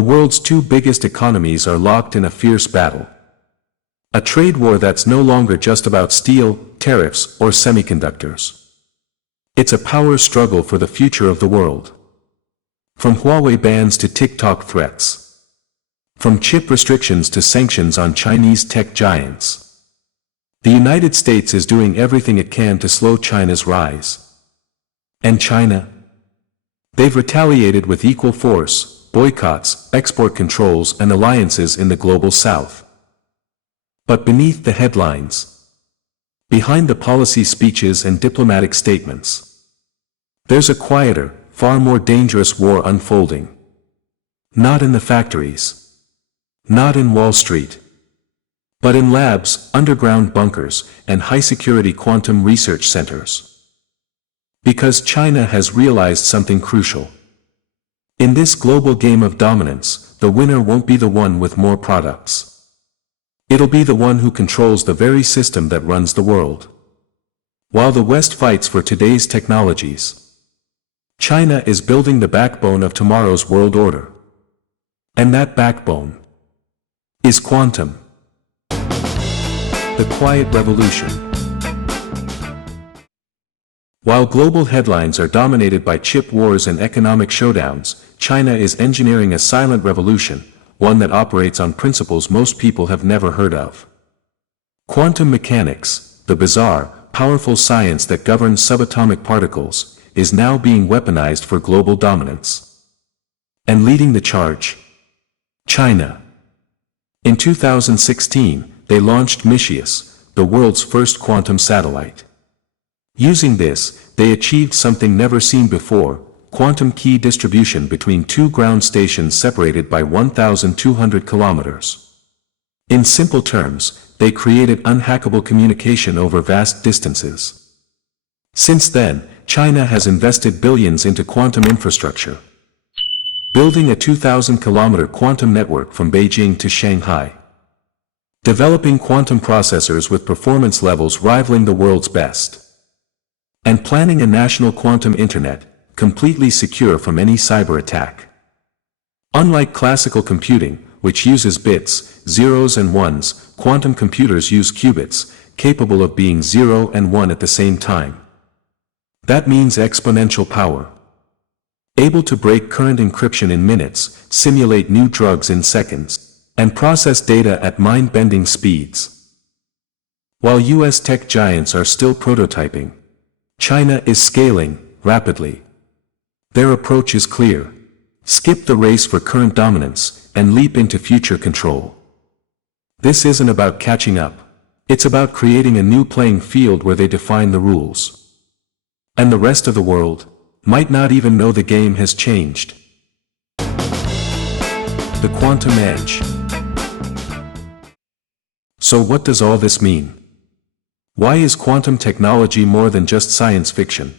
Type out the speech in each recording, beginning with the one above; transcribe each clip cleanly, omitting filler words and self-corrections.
The world's two biggest economies are locked in a fierce battle. A trade war that's no longer just about steel, tariffs, or semiconductors. It's a power struggle for the future of the world. From Huawei bans to TikTok threats. From chip restrictions to sanctions on Chinese tech giants. The United States is doing everything it can to slow China's rise. And China? They've retaliated with equal force, boycotts, export controls, and alliances in the global south. But beneath the headlines, behind the policy speeches and diplomatic statements, there's a quieter, far more dangerous war unfolding. Not in the factories. Not in Wall Street. But in labs, underground bunkers, and high-security quantum research centers. Because China has realized something crucial. In this global game of dominance, the winner won't be the one with more products. It'll be the one who controls the very system that runs the world. While the West fights for today's technologies, China is building the backbone of tomorrow's world order. And that backbone is quantum. The quiet revolution. While global headlines are dominated by chip wars and economic showdowns, China is engineering a silent revolution, one that operates on principles most people have never heard of. Quantum mechanics, the bizarre, powerful science that governs subatomic particles, is now being weaponized for global dominance. And leading the charge? China. In 2016, they launched Micius, the world's first quantum satellite. Using this, they achieved something never seen before, quantum key distribution between two ground stations separated by 1,200 kilometers. In simple terms, they created unhackable communication over vast distances. Since then, China has invested billions into quantum infrastructure, building a 2,000-kilometer quantum network from Beijing to Shanghai, developing quantum processors with performance levels rivaling the world's best, and planning a national quantum internet, completely secure from any cyber attack. Unlike classical computing, which uses bits, zeros and ones, quantum computers use qubits, capable of being 0 and 1 at the same time. That means exponential power. Able to break current encryption in minutes, simulate new drugs in seconds, and process data at mind-bending speeds. While US tech giants are still prototyping, China is scaling rapidly. Their approach is clear. Skip the race for current dominance and leap into future control. This isn't about catching up. It's about creating a new playing field where they define the rules. And the rest of the world might not even know the game has changed. The quantum edge. So what does all this mean? Why is quantum technology more than just science fiction?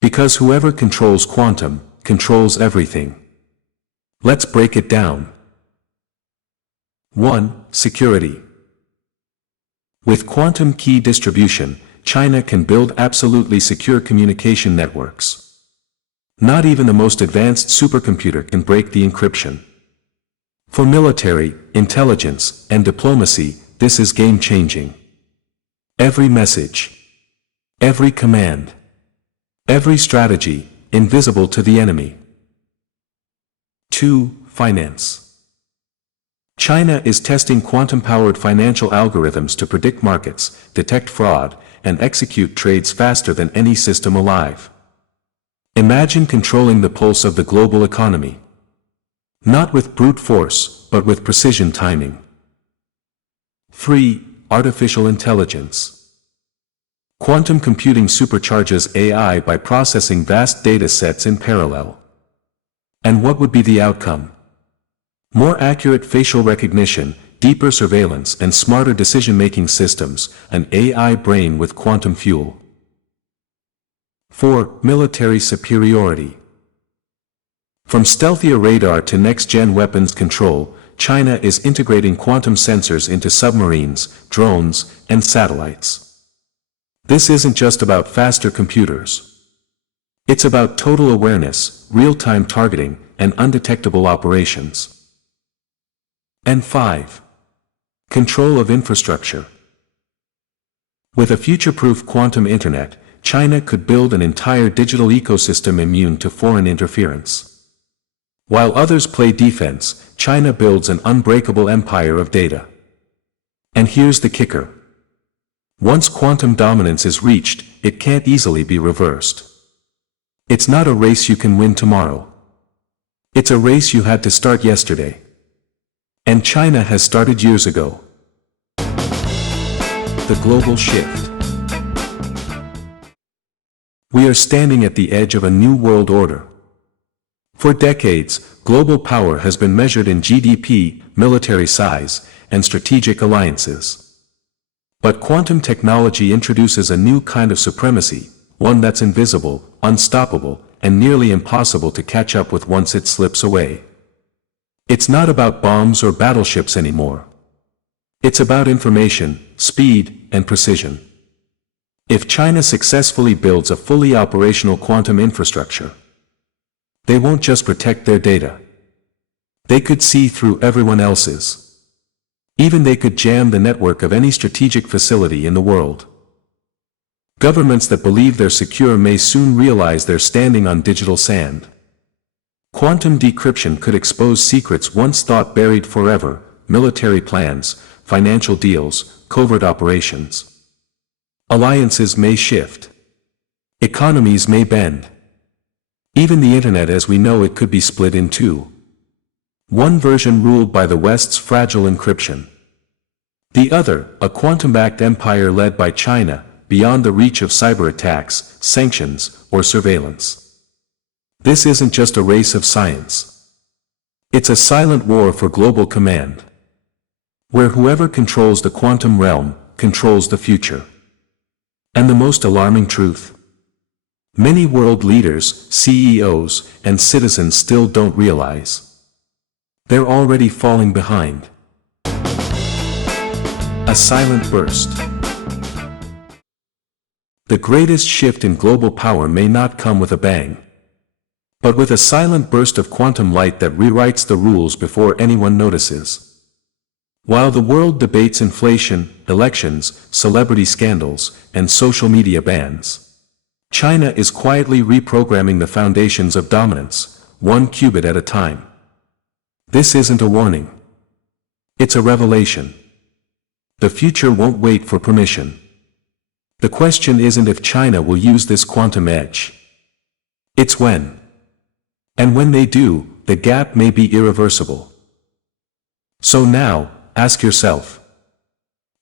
Because whoever controls quantum, controls everything. Let's break it down. 1. Security. With quantum key distribution, China can build absolutely secure communication networks. Not even the most advanced supercomputer can break the encryption. For military, intelligence, and diplomacy, this is game-changing. Every message, every command, every strategy, invisible to the enemy. 2. Finance. China is testing quantum-powered financial algorithms to predict markets, detect fraud, and execute trades faster than any system alive. Imagine controlling the pulse of the global economy. Not with brute force, but with precision timing. 3. Artificial intelligence. Quantum computing supercharges AI by processing vast data sets in parallel. And what would be the outcome? More accurate facial recognition, deeper surveillance, and smarter decision-making systems, an AI brain with quantum fuel. 4. Military superiority. From stealthier radar to next-gen weapons control, China is integrating quantum sensors into submarines, drones, and satellites. This isn't just about faster computers. It's about total awareness, real-time targeting, and undetectable operations. And 5. Control of infrastructure. With a future-proof quantum internet, China could build an entire digital ecosystem immune to foreign interference. While others play defense, China builds an unbreakable empire of data. And here's the kicker. Once quantum dominance is reached, it can't easily be reversed. It's not a race you can win tomorrow. It's a race you had to start yesterday. And China has started years ago. The global shift. We are standing at the edge of a new world order. For decades, global power has been measured in GDP, military size, and strategic alliances. But quantum technology introduces a new kind of supremacy, one that's invisible, unstoppable, and nearly impossible to catch up with once it slips away. It's not about bombs or battleships anymore. It's about information, speed, and precision. If China successfully builds a fully operational quantum infrastructure, they won't just protect their data. They could see through everyone else's. Even they could jam the network of any strategic facility in the world. Governments that believe they're secure may soon realize they're standing on digital sand. Quantum decryption could expose secrets once thought buried forever, military plans, financial deals, covert operations. Alliances may shift. Economies may bend. Even the internet as we know it could be split in two. One version ruled by the West's fragile encryption. The other, a quantum-backed empire led by China, beyond the reach of cyber attacks, sanctions, or surveillance. This isn't just a race of science. It's a silent war for global command, where whoever controls the quantum realm, controls the future. And the most alarming truth? Many world leaders, CEOs, and citizens still don't realize. They're already falling behind. A silent burst. The greatest shift in global power may not come with a bang, but with a silent burst of quantum light that rewrites the rules before anyone notices. While the world debates inflation, elections, celebrity scandals, and social media bans, China is quietly reprogramming the foundations of dominance, one qubit at a time. This isn't a warning. It's a revelation. The future won't wait for permission. The question isn't if China will use this quantum edge. It's when. And when they do, the gap may be irreversible. So now, ask yourself,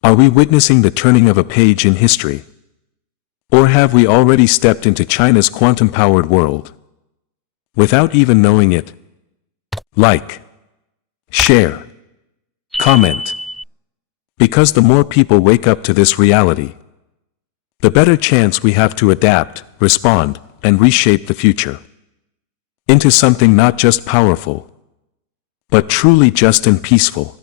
are we witnessing the turning of a page in history? Or have we already stepped into China's quantum-powered world? Without even knowing it? Like, share, comment. Because the more people wake up to this reality, the better chance we have to adapt, respond, and reshape the future into something not just powerful, but truly just and peaceful.